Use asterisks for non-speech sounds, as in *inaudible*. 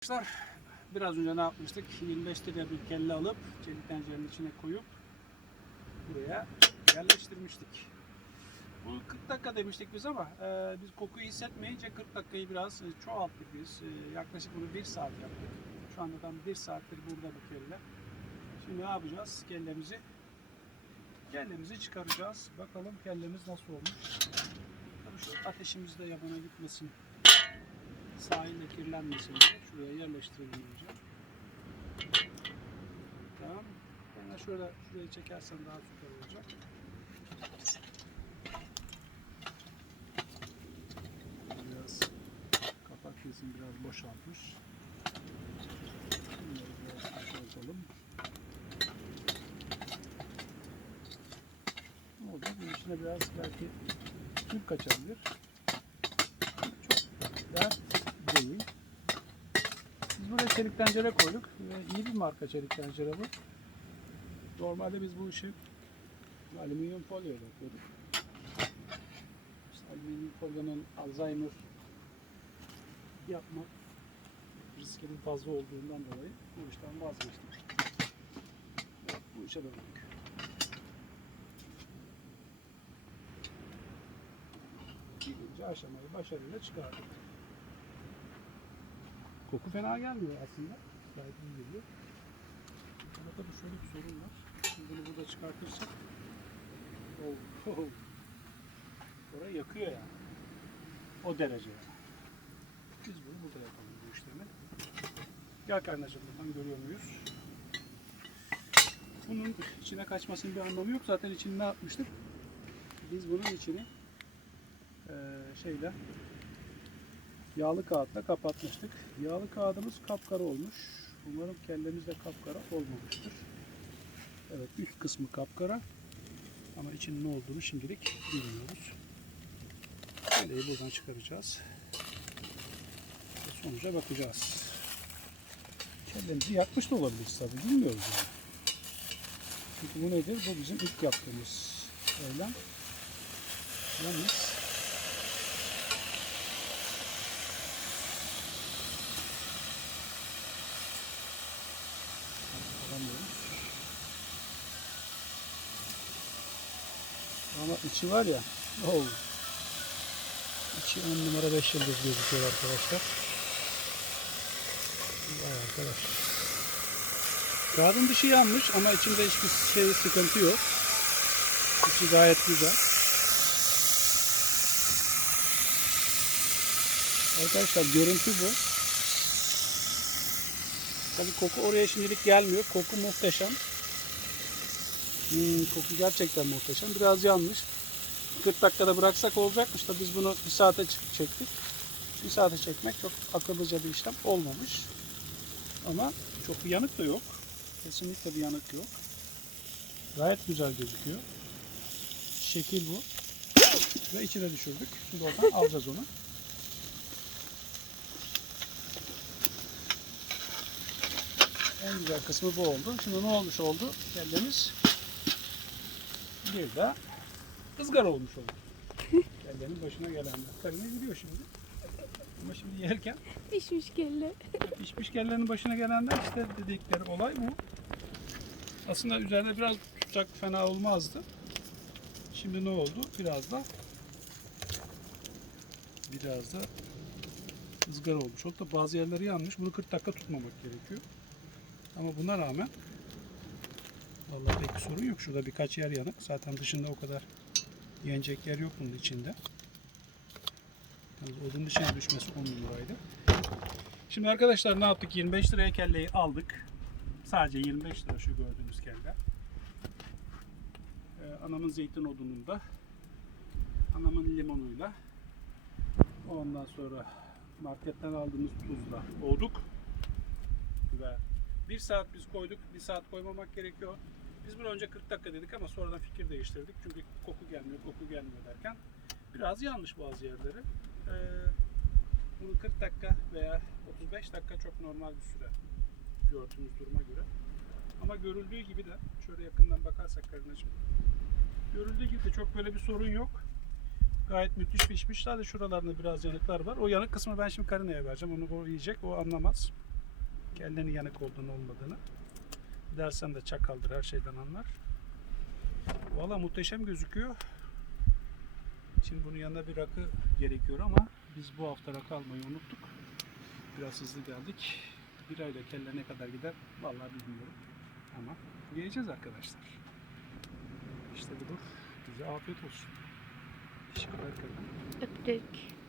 Arkadaşlar biraz önce ne yapmıştık? 25 lira bir kelle alıp çelik tencerenin içine koyup buraya yerleştirmiştik. Bu 40 dakika demiştik biz ama e, biz kokuyu hissetmeyince 40 dakikayı biraz e, çoğalttık biz. E, yaklaşık bunu 1 saat yaptık. Şu anda tam 1 saattir burada bu kelle. Şimdi ne yapacağız? Kellemizi kellemizi çıkaracağız. Bakalım kellemiz nasıl olmuş. Tabii şu ateşimiz de yabana gitmesin sahilde kirlenmesin diye şuraya yerleştirelim önce. Tamam. Ben de şöyle şurayı çekersen daha süper olacak. Biraz kapak kesim biraz boşaltmış. Bunları biraz boşaltalım. Ne olacak? Bunun içine biraz belki tüp kaçabilir. Çok dert değil. Biz buraya çelik tencere koyduk. Ve iyi bir marka çelik tencere bu. Normalde biz bu işi alüminyum folyo yapıyorduk. İşte alüminyum folyonun Alzheimer yapmak riskinin fazla olduğundan dolayı bu işten vazgeçtik. Evet, bu işe döndük. Birinci aşamayı başarıyla çıkardık. Koku fena gelmiyor aslında. Gayet iyi geliyor. Ama tabii şöyle bir sorun var. Şimdi bunu burada çıkartırsak oh, oh. Orayı yakıyor yani. O derece yani. Biz bunu burada yapalım bu işlemi. Gel kardeşim buradan görüyor muyuz? Bunun içine kaçmasının bir anlamı yok. Zaten içini ne yapmıştık? Biz bunun içini eee şeyle yağlı kağıtla kapatmıştık. Yağlı kağıdımız kapkara olmuş. Umarım kellemiz de kapkara olmamıştır. Evet üst kısmı kapkara. Ama içinin ne olduğunu şimdilik bilmiyoruz. Kelleyi buradan çıkaracağız. Sonuca bakacağız. Kellemizi yakmış da olabiliriz tabii. Bilmiyoruz yani. Çünkü bu nedir? Bu bizim ilk yaptığımız eylem. Yalnız Ama içi var ya. Oh. İçi 10 numara 5 yıldız gözüküyor arkadaşlar. Vay arkadaş. Kağıdın dışı yanmış ama içinde hiçbir şey sıkıntı yok. İçi gayet güzel. Arkadaşlar görüntü bu. Tabii koku oraya şimdilik gelmiyor. Koku muhteşem. Hmm, koku gerçekten muhteşem. Biraz yanmış. 40 dakikada bıraksak olacakmış da biz bunu bir saate çektik. Bir saate çekmek çok akıllıca bir işlem olmamış. Ama çok bir yanık da yok. Kesinlikle bir yanık yok. Gayet güzel gözüküyor. Şekil bu. Ve içine düşürdük. Şimdi oradan *laughs* alacağız onu. En güzel kısmı bu oldu. Şimdi ne olmuş oldu? Kellemiz bir de ızgara olmuş oldu. *laughs* Kellenin başına gelenler. Karına gidiyor şimdi. Ama şimdi yerken Pişmiş kelle. pişmiş kellenin başına gelenler işte dedikleri olay bu. Aslında üzerinde biraz tutsak fena olmazdı. Şimdi ne oldu? Biraz da biraz da ızgara olmuş. O da bazı yerleri yanmış. Bunu 40 dakika tutmamak gerekiyor. Ama buna rağmen vallahi pek bir sorun yok. Şurada birkaç yer yanık. Zaten dışında o kadar yenecek yer yok bunun içinde. Yalnız odun dışına düşmesi 10 liraydı. Şimdi arkadaşlar ne yaptık? 25 liraya kelleyi aldık. Sadece 25 lira şu gördüğünüz kelle. Ee, anamın zeytin odununda. Anamın limonuyla. Ondan sonra marketten aldığımız tuzla olduk. Ve bir saat biz koyduk. Bir saat koymamak gerekiyor. Biz bunu önce 40 dakika dedik ama sonradan fikir değiştirdik. Çünkü koku gelmiyor, koku gelmiyor derken biraz yanlış bazı yerleri. Ee, bunu 40 dakika veya 35 dakika çok normal bir süre gördüğümüz duruma göre. Ama görüldüğü gibi de şöyle yakından bakarsak karınacığım. Görüldüğü gibi de çok böyle bir sorun yok. Gayet müthiş pişmiş. Sadece şuralarında biraz yanıklar var. O yanık kısmı ben şimdi karınaya vereceğim. Onu o yiyecek. O anlamaz. Kellenin yanık olduğunu olmadığını. Dersen de çakaldır her şeyden anlar. Valla muhteşem gözüküyor. Şimdi bunun yanında bir rakı gerekiyor ama biz bu hafta rakı almayı unuttuk. Biraz hızlı geldik. Bir ayda kelle ne kadar gider vallahi bilmiyorum. Ama yiyeceğiz arkadaşlar. İşte budur. Bize afiyet olsun. Teşekkürler. Öptük.